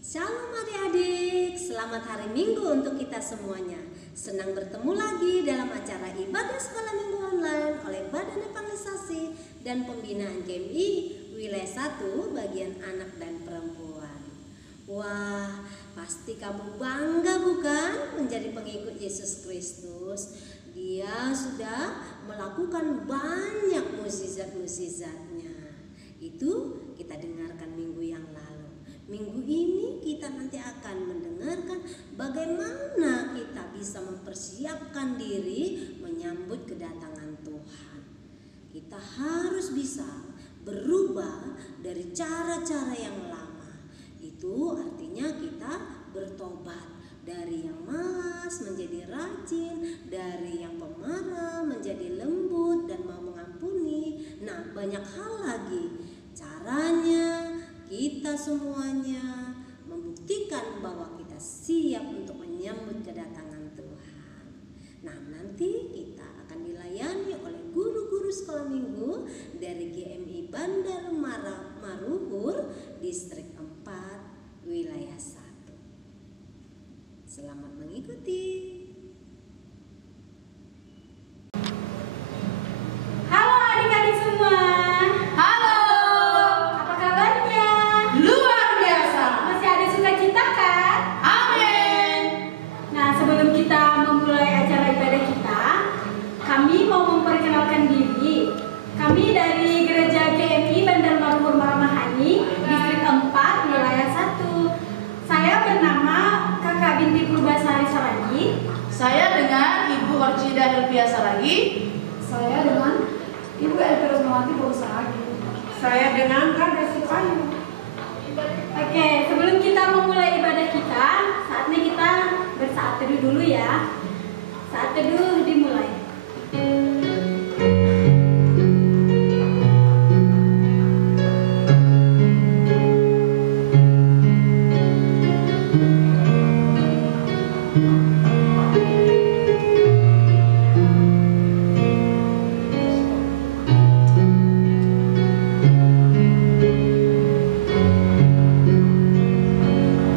Shalom adik-adik, selamat hari Minggu untuk kita semuanya. Senang bertemu lagi dalam acara ibadah sekolah minggu online oleh Badan Evangelisasi dan Pembinaan GMI Wilayah 1 bagian anak dan perempuan. Wah, pasti kamu bangga bukan menjadi pengikut Yesus Kristus? Dia sudah melakukan banyak mukjizat-mukjizatnya. Itu kita dengarkan minggu yang lalu. Minggu ini kita nanti akan mendengarkan bagaimana kita bisa mempersiapkan diri menyambut kedatangan Tuhan. Kita harus bisa berubah dari cara-cara yang lama. Itu artinya kita bertobat dari yang malas menjadi rajin, dari yang pemarah menjadi lembut dan mau mengampuni. Nah, banyak hal lagi. Caranya kita semuanya membuktikan bahwa kita siap untuk menyambut kedatangan Tuhan. Nah, nanti kita akan dilayani oleh guru-guru sekolah minggu dari GMI Bandar Maruhur, Distrik 4, Wilayah 1. Selamat mengikuti. Halo adik-adik semua. Halo. Apa kabarnya? Luar biasa. Masih ada sukacita kan? Amin. Nah, sebelum kita memulai acara ibadah kita, kami mau memperkenalkan diri. Kami dari Gereja GMI Bandar Maruhur Maramahani, Distrik 4, Wilayah 1. Saya bernama Kakak Binti Purbasari Saragi. Saya dengan Ibu Orchida Helvia Saragi. Saya dengan Ibu Elvira Mawati Saragi. Saya dengan Kak Desi Ayu. Oke, sebelum kita memulai ibadah kita, saatnya kita bersaat teduh dulu ya. Saat teduh dimulai.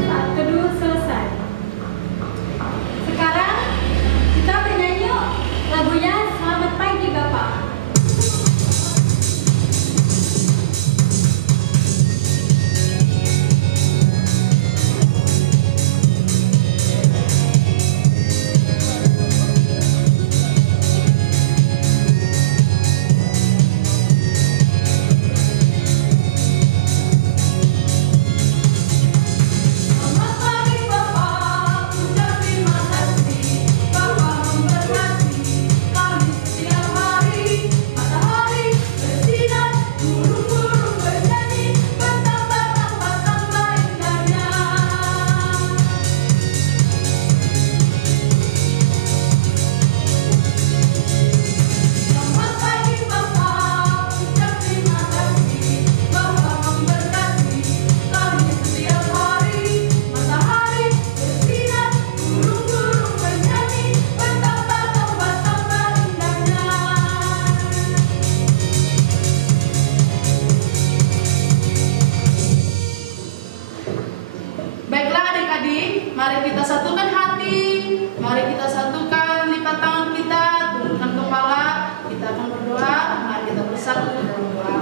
Saat teduh selesai. Sekarang kita bernyanyi yuk lagunya Selamat Pagi Bapak. Selamat pagi Bapak, ucap terima kasih. Bapak memberkati kami setiap hari. Matahari bersinar, burung-burung bernyanyi, bertambah-tambah indahnya. Selamat pagi Bapak, ucap terima kasih. Bapak memberkati kami setiap hari. Matahari bersinar, burung-burung bernyanyi, bertambah-tambah indahnya. Baiklah adik-adik, mari kita satukan hati, mari kita satukan lipat tangan kita, tundukkan kepala, kita akan berdoa, mari kita bersatu dalam doa.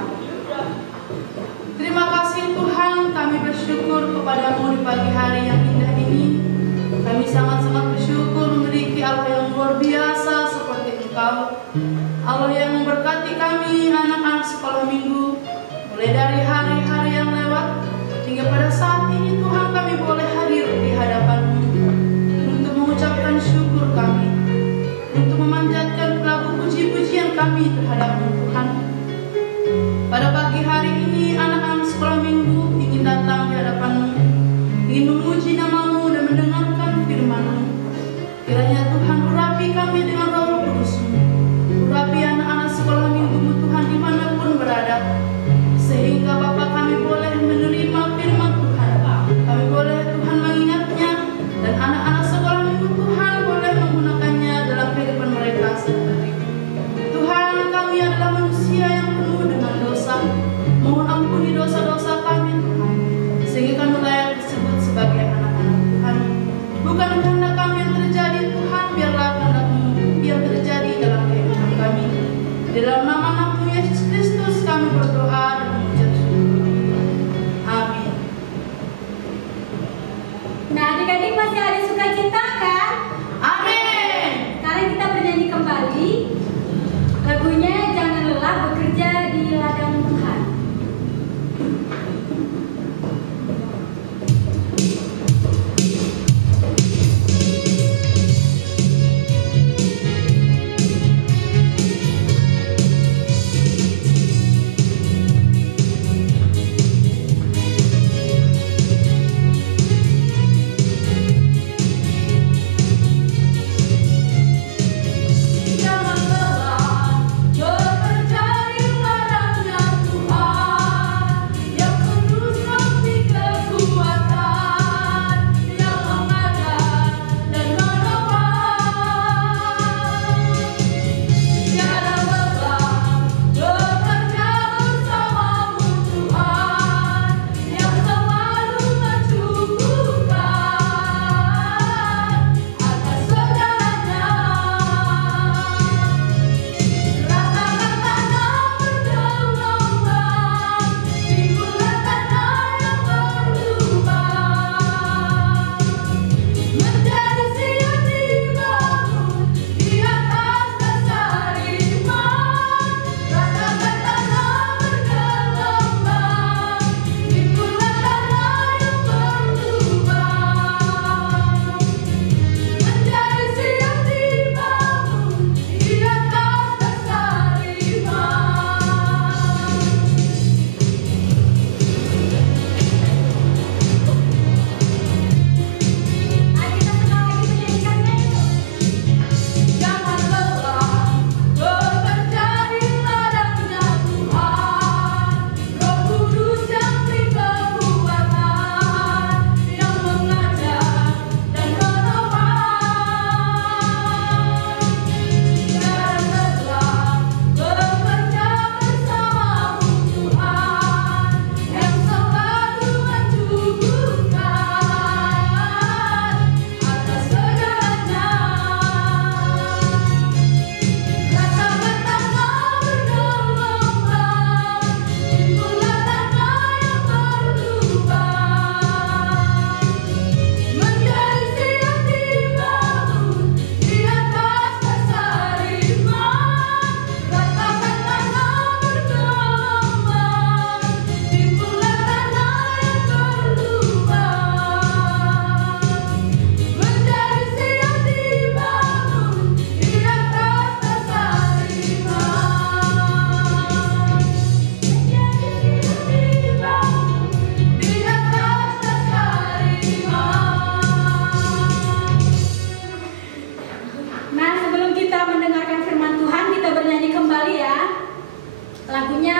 Terima kasih Tuhan, kami bersyukur kepadamu di pagi hari yang indah ini. Kami sangat-sangat bersyukur memiliki Allah yang luar biasa seperti Engkau. Allah yang memberkati kami anak-anak sekolah minggu, mulai dari hari-hari yang lewat hingga pada saat ini Tuhan kami boleh hadir di hadapan-Mu untuk mengucapkan syukur kami, untuk memanjatkan lagu puji-pujian kami terhadap-Mu Tuhan. Pada pagi hari ini anak-anak sekolah minggu ingin datang di hadapan-Mu, ingin memuji nama-Mu dan mendengarkan firman-Mu. Kiranya Tuhan urapi kami dengan Roh Kudus-Mu, urapi anak-anak sekolah minggu-Mu Tuhan dimanapun berada, sehingga Bapa kami boleh menerima firman Tuhan, kami boleh Tuhan mengingatnya, dan anak-anak sekolah minggu Tuhan boleh menggunakannya dalam kehidupan mereka sehari-hari. Tuhan, kami adalah manusia yang penuh dengan dosa, mohon ampuni dosa-dosa kami Tuhan, sehingga kami layak disebut sebagai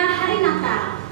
tandanya hari Natal.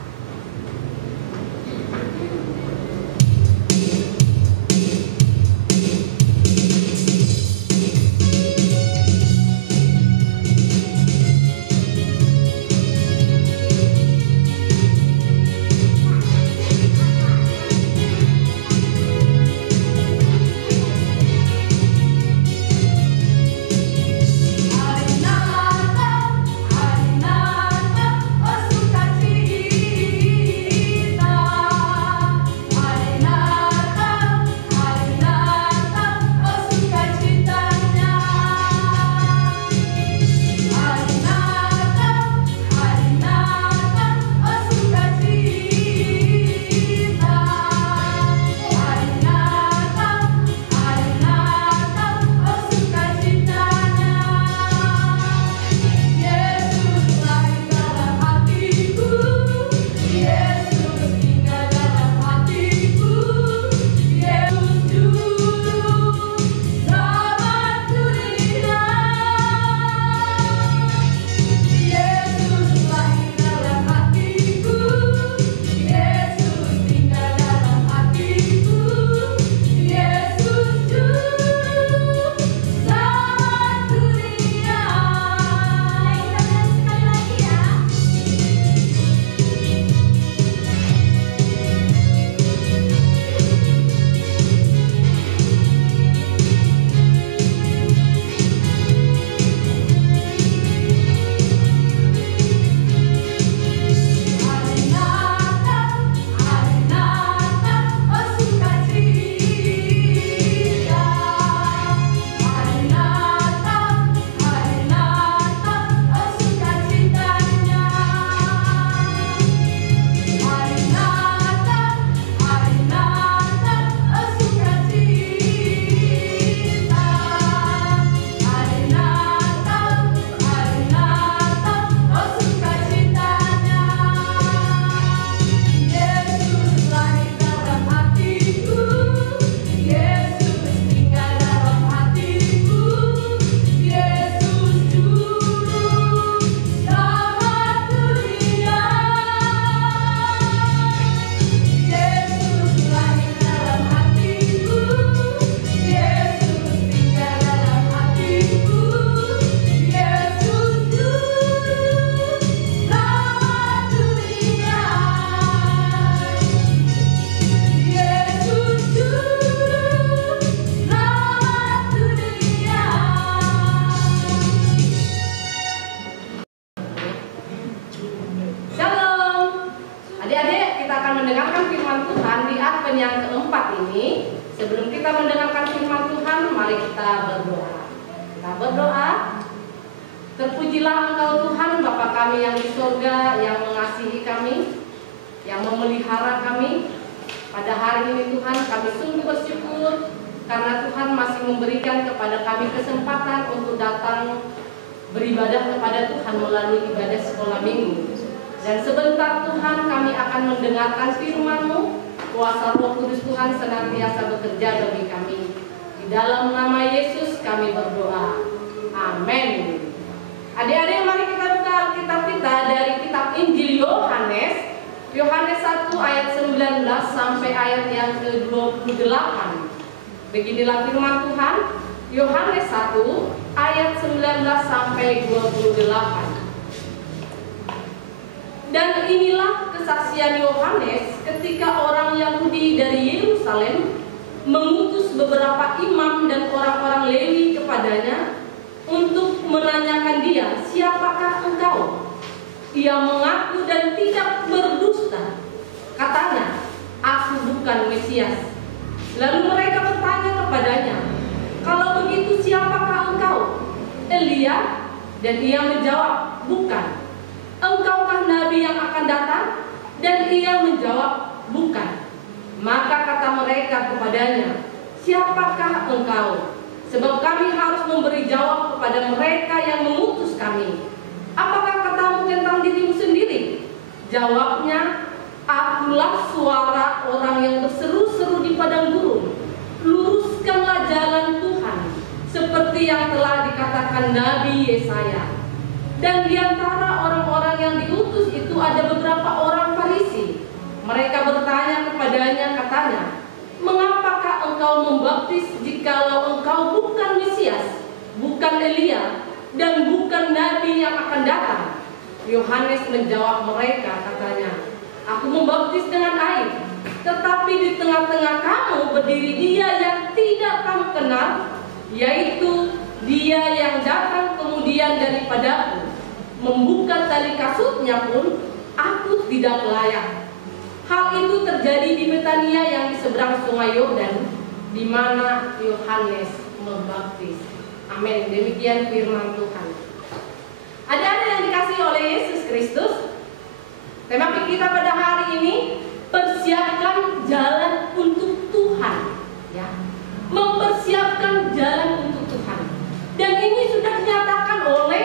yang keempat ini, sebelum kita mendengarkan firman Tuhan, mari kita berdoa. Kita berdoa. Terpujilah Engkau Tuhan, Bapa kami yang di surga, yang mengasihi kami, yang memelihara kami. Pada hari ini Tuhan, kami sungguh bersyukur karena Tuhan masih memberikan kepada kami kesempatan untuk datang beribadah kepada Tuhan melalui ibadah sekolah minggu. Dan sebentar Tuhan, kami akan mendengarkan firman-Mu. Kuasa Roh Kudus Tuhan senantiasa bekerja bagi kami. Di dalam nama Yesus kami berdoa. Amin. Adik-adik, mari kita buka kitab kita dari kitab Injil Yohanes. Yohanes 1 ayat 19 sampai ayat yang ke-28. Beginilah firman Tuhan. Yohanes 1 ayat 19 sampai 28. Dan inilah kesaksian Yohanes ketika orang Yahudi dari Yerusalem mengutus beberapa imam dan orang-orang Lewi kepadanya untuk menanyakan dia, "Siapakah engkau?" Ia mengaku dan tidak berdusta. Katanya, "Aku bukan Mesias." Lalu mereka bertanya kepadanya, "Kalau begitu siapakah engkau?" "Elia." Dan ia menjawab, "Bukan." "Engkaukah nabi yang akan datang?" Dan ia menjawab, "Bukan." Maka kata mereka kepadanya, "Siapakah engkau? Sebab kami harus memberi jawab kepada mereka yang mengutus kami. Apakah katamu tentang dirimu sendiri?" Jawabnya, "Akulah suara orang yang berseru-seru di padang gurun. Luruskanlah jalan Tuhan, seperti yang telah dikatakan Nabi Yesaya." Dan di antara orang-orang orang yang diutus itu ada beberapa orang Farisi. Mereka bertanya kepadanya, katanya, "Mengapakah engkau membaptis jikalau engkau bukan Mesias, bukan Elia, dan bukan Nabi yang akan datang?" Yohanes menjawab mereka, katanya, "Aku membaptis dengan air, tetapi di tengah-tengah kamu berdiri Dia yang tidak kamu kenal, yaitu Dia yang datang kemudian daripadaku. Membuka tali kasutnya pun aku tidak layak." Hal itu terjadi di Betania yang di seberang sungai Yordan, di mana Yohanes membaptis. Amin. Demikian firman Tuhan. Adik-adik yang dikasihi oleh Yesus Kristus, tema kita pada hari ini, persiapkan jalan untuk Tuhan. Ya, mempersiapkan jalan untuk Tuhan. Dan ini sudah dinyatakan oleh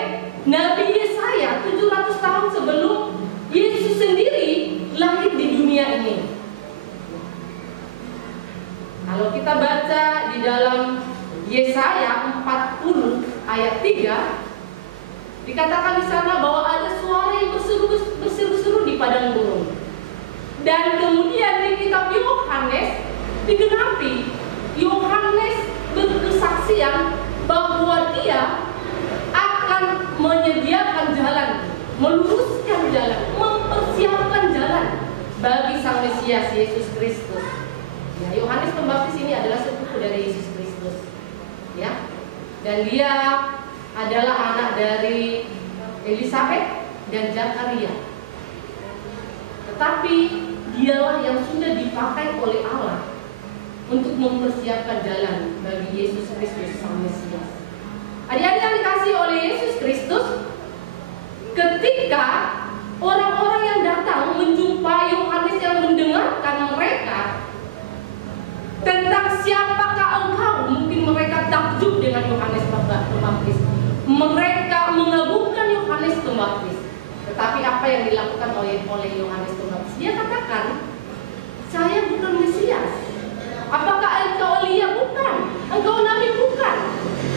Nabi Yesaya 700 tahun sebelum Yesus sendiri lahir di dunia ini. Kalau kita baca di dalam Yesaya 40 ayat 3, dikatakan di sana bahwa ada suara yang berseru-seru di padang gurun. Dan kemudian di kitab Yohanes digenapi, Yohanes berkesaksian bahwa dia akan menyediakan jalan, meluruskan jalan, mempersiapkan jalan bagi Sang Mesias Yesus Kristus. Ya, Yohanes Pembaptis ini adalah sepupu dari Yesus Kristus. Ya, dan dia adalah anak dari Elisabet dan Zakaria. Tetapi dialah yang sudah dipakai oleh Allah untuk mempersiapkan jalan bagi Yesus Kristus Sang Mesias. Adik-adik yang dikasihi oleh Yesus Kristus, ketika orang-orang yang datang menjumpai Yohanes yang mendengarkan mereka tentang siapakah engkau, mungkin mereka takjub dengan Yohanes Pembaptis. Mereka mengagungkan Yohanes Pembaptis. Tetapi apa yang dilakukan oleh Yohanes Pembaptis? Dia katakan, "Saya bukan Mesias." Apakah engkau Elia? Bukan. Engkau Nabi? Bukan.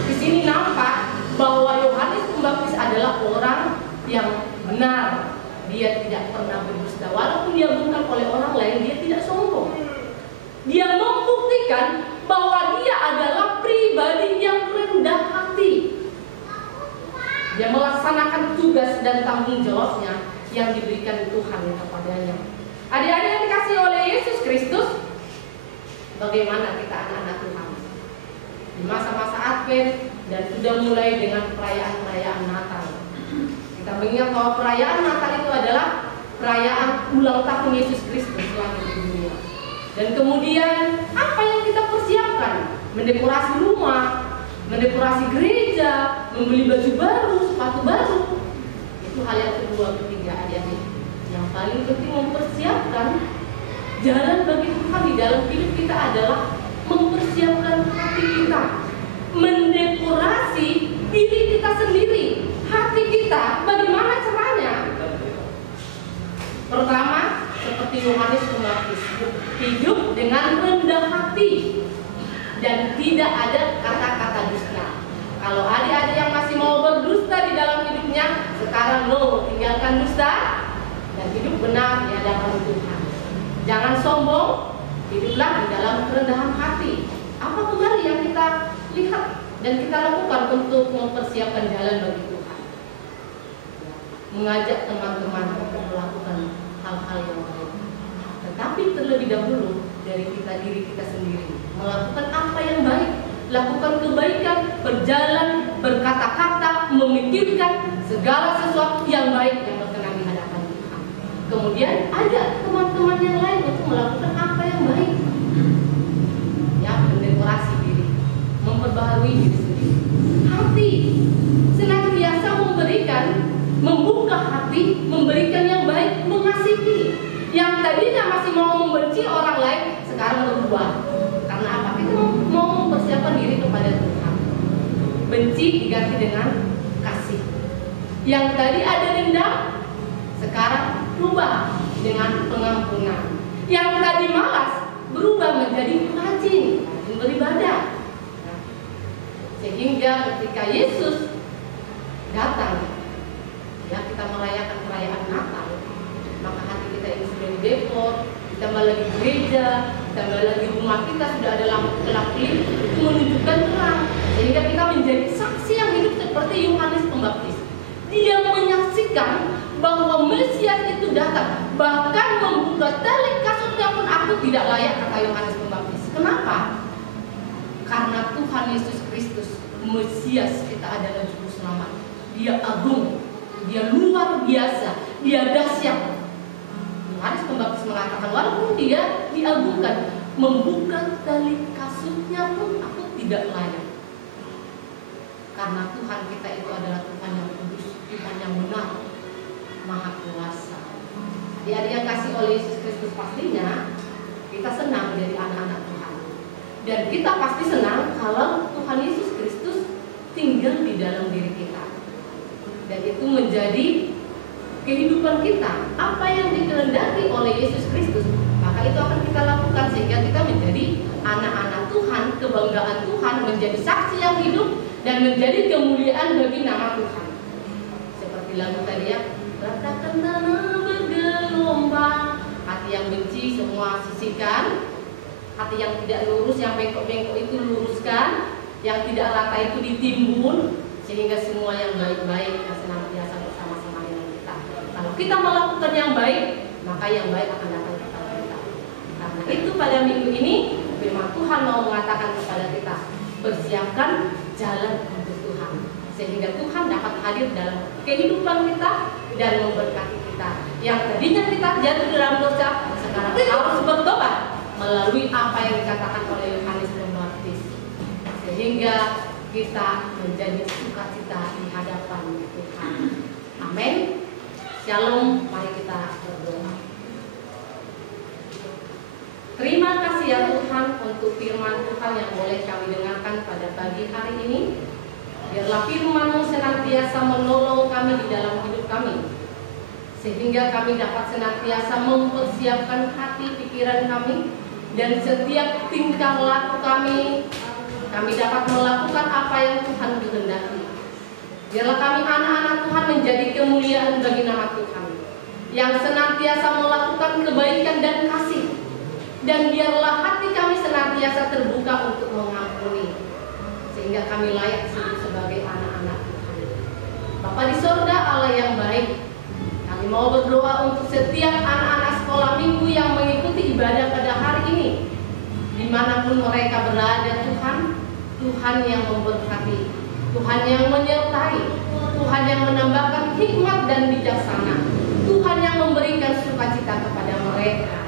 Di sini nampak bahwa Yohanes Pembaptis adalah orang yang benar. Dia tidak pernah berdusta. Walaupun dia bukan oleh orang lain, dia tidak sombong. Dia membuktikan bahwa dia adalah pribadi yang rendah hati. Dia melaksanakan tugas dan tanggung jawabnya yang diberikan Tuhan kepadanya. Adik-adik yang dikasihi oleh Yesus Kristus, bagaimana kita anak-anak Tuhan di masa-masa Advent dan sudah mulai dengan perayaan-perayaan Natal. Kita mengingat bahwa perayaan Natal itu adalah perayaan ulang tahun Yesus Kristus lahir di dunia. Dan kemudian apa yang kita persiapkan? Mendekorasi rumah, mendekorasi gereja, membeli baju baru, sepatu baru. Itu hal yang kedua, ketiga, adik-adik. Yang paling penting mempersiapkan jalan bagi Tuhan di dalam hidup kita adalah mempersiapkan hati kita, mendekorasi diri kita sendiri, hati kita. Bagaimana caranya? Pertama, seperti Yohanes Pembaptis, hidup dengan rendah hati dan tidak ada kata-kata dusta. Kalau adik-adik yang masih mau berdusta di dalam hidupnya, sekarang tinggalkan dusta dan hidup benar di hadapan Tuhan. Jangan sombong, hiduplah di dalam kerendahan hati. Apa kembali yang kita lihat dan kita lakukan untuk mempersiapkan jalan bagi Tuhan? Mengajak teman-teman untuk melakukan hal-hal yang baik. Tetapi terlebih dahulu dari diri kita sendiri, melakukan apa yang baik, lakukan kebaikan, berjalan, berkata-kata, memikirkan segala sesuatu yang baik yang berkenan di hadapan Tuhan. Kemudian ada teman-teman yang lain untuk melakukan apa yang baik, ya, mendekorasi diri, memperbaharui diri sendiri. Hati senantiasa memberikan, membuka hati, memberikan yang baik, mengasihi. Yang tadinya masih mau membenci orang lain, sekarang berubah. Karena apa? Kita mau mempersiapkan diri kepada Tuhan. Benci diganti dengan kasih. Yang tadi ada dendam, sekarang berubah dengan pengampunan. Yang tadi malas, berubah menjadi rajin beribadah. Sehingga ketika Yesus datang, ya, kita merayakan Natal, maka hati kita ini sudah didekor, ditambah lagi gereja, ditambah lagi rumah kita sudah ada lampu-lampu itu menunjukkan terang, sehingga kita menjadi saksi yang hidup seperti Yohanes Pembaptis. Dia menyaksikan bahwa Mesias itu datang, bahkan membuka tali kasutnya pun aku tidak layak, kata Yohanes Pembaptis. Kenapa? Karena Tuhan Yesus Kristus, Mesias kita adalah juru selamat. Dia agung, dia luar biasa, dia dahsyat. Yohanes Pembaptis mengatakan walaupun dia diagungkan, membuka tali kasutnya pun aku tidak layak. Karena Tuhan kita itu adalah Tuhan yang kudus, Tuhan yang benar, Maha Kuasa. Adik-adik yang kasih oleh Yesus Kristus, pastinya kita senang jadi anak-anak Tuhan. Dan kita pasti senang kalau Tuhan Yesus Kristus tinggal di dalam diri kita. Dan itu menjadi kehidupan kita. Apa yang dikehendaki oleh Yesus Kristus, maka itu akan kita lakukan sehingga kita menjadi anak-anak Tuhan, kebanggaan Tuhan, menjadi saksi yang hidup dan menjadi kemuliaan bagi nama Tuhan. Seperti lagu tadi ya, ratakan tanah bergelombang, hati yang benci semua sisihkan, hati yang tidak lurus, yang bengkok-bengkok itu luruskan, yang tidak rata itu ditimbun, sehingga semua yang baik-baik yang senantiasa bersama-sama dengan kita. Kalau kita melakukan yang baik, maka yang baik akan datang kepada kita. Karena itu pada minggu ini firman Tuhan mau mengatakan kepada kita, persiapkan jalan untuk Tuhan, sehingga Tuhan dapat hadir dalam kehidupan kita dan memberkati kita. Yang tadinya kita jatuh dalam dosa, sekarang harus bertobat melalui apa yang dikatakan oleh Yohanes Pembaptis, sehingga kita menjadi sukacita di hadapan Tuhan. Amin. Shalom. Mari kita berdoa. Terima kasih ya Tuhan untuk firman Tuhan yang boleh kami dengarkan pada pagi hari ini. Biarlah firman-Mu senantiasa menolong kami di dalam hidup kami, sehingga kami dapat senantiasa mempersiapkan hati pikiran kami, dan setiap tingkah laku kami dapat melakukan apa yang Tuhan kehendaki. Biarlah kami anak-anak Tuhan menjadi kemuliaan bagi nama Tuhan, yang senantiasa melakukan kebaikan dan kasih. Dan biarlah hati kami senantiasa terbuka untuk mengampuni, sehingga kami layak disebut sebagai anak-anak Tuhan. Bapa di sorga, Allah yang baik, kami mau berdoa untuk setiap anak-anak sekolah minggu yang mengikuti ibadah pada hari ini, dimanapun mereka berada. Tuhan yang memberkati, Tuhan yang menyertai, Tuhan yang menambahkan hikmat dan bijaksana, Tuhan yang memberikan sukacita kepada mereka.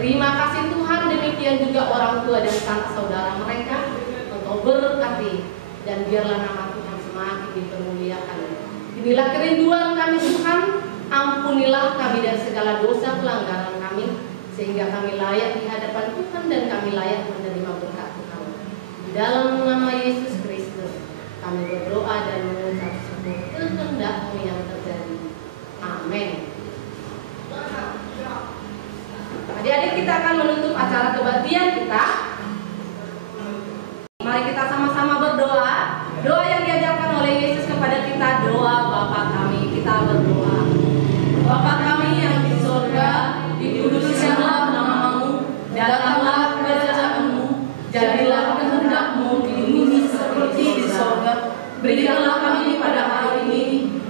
Terima kasih Tuhan, demikian juga orang tua dan sanak saudara mereka, Engkau berkati, dan biarlah nama Tuhan semakin dipermuliakan. Inilah kerinduan kami Tuhan, ampunilah kami dan segala dosa pelanggaran kami, sehingga kami layak di hadapan Tuhan dan kami layak menerima berkat Tuhan. Di dalam nama Yesus Kristus kami berdoa dan mengucap syukur, kehendak-Mu yang terjadi. Amin. Adik-adik, kita akan menutup acara kebaktian kita. Mari kita sama-sama berdoa. Doa yang diajarkan oleh Yesus kepada kita, doa Bapa kami. Kita berdoa. Bapa kami yang di surga, dikuduskanlah nama-Mu, datanglah kerajaan-Mu, jadilah kehendak-Mu di bumi seperti di surga. Berikanlah kami pada hari ini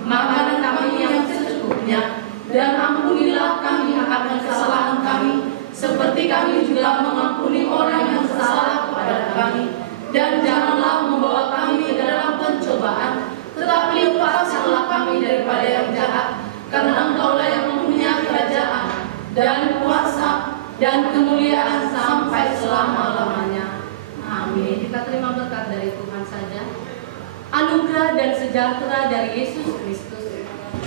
makanan kami yang secukupnya, dan ampunilah kami akan kesalahan kami, seperti kami juga mengampuni orang yang salah kepada kami. Dan janganlah membawa kami ke dalam pencobaan, tetapi lepaskanlah kami daripada yang jahat, karena Engkaulah yang mempunyai kerajaan dan kuasa dan kemuliaan sampai selama-lamanya. Amin. Kita terima berkat dari Tuhan saja, anugerah dan sejahtera dari Yesus Kristus,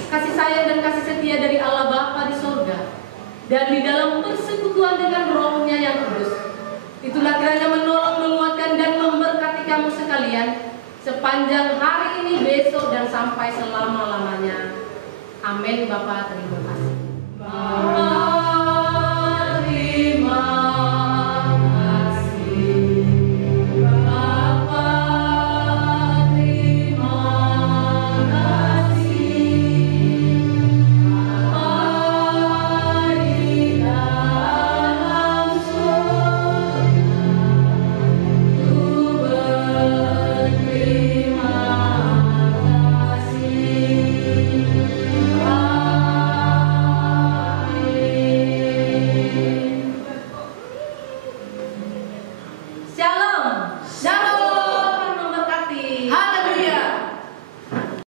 kasih sayang dan kasih setia dari Allah Bapa di surga, dan di dalam persekutuan dengan Roh-Nya yang kudus, itulah kiranya menolong, menguatkan dan memberkati kamu sekalian sepanjang hari ini, besok, dan sampai selama-lamanya. Amin. Bapa terima kasih.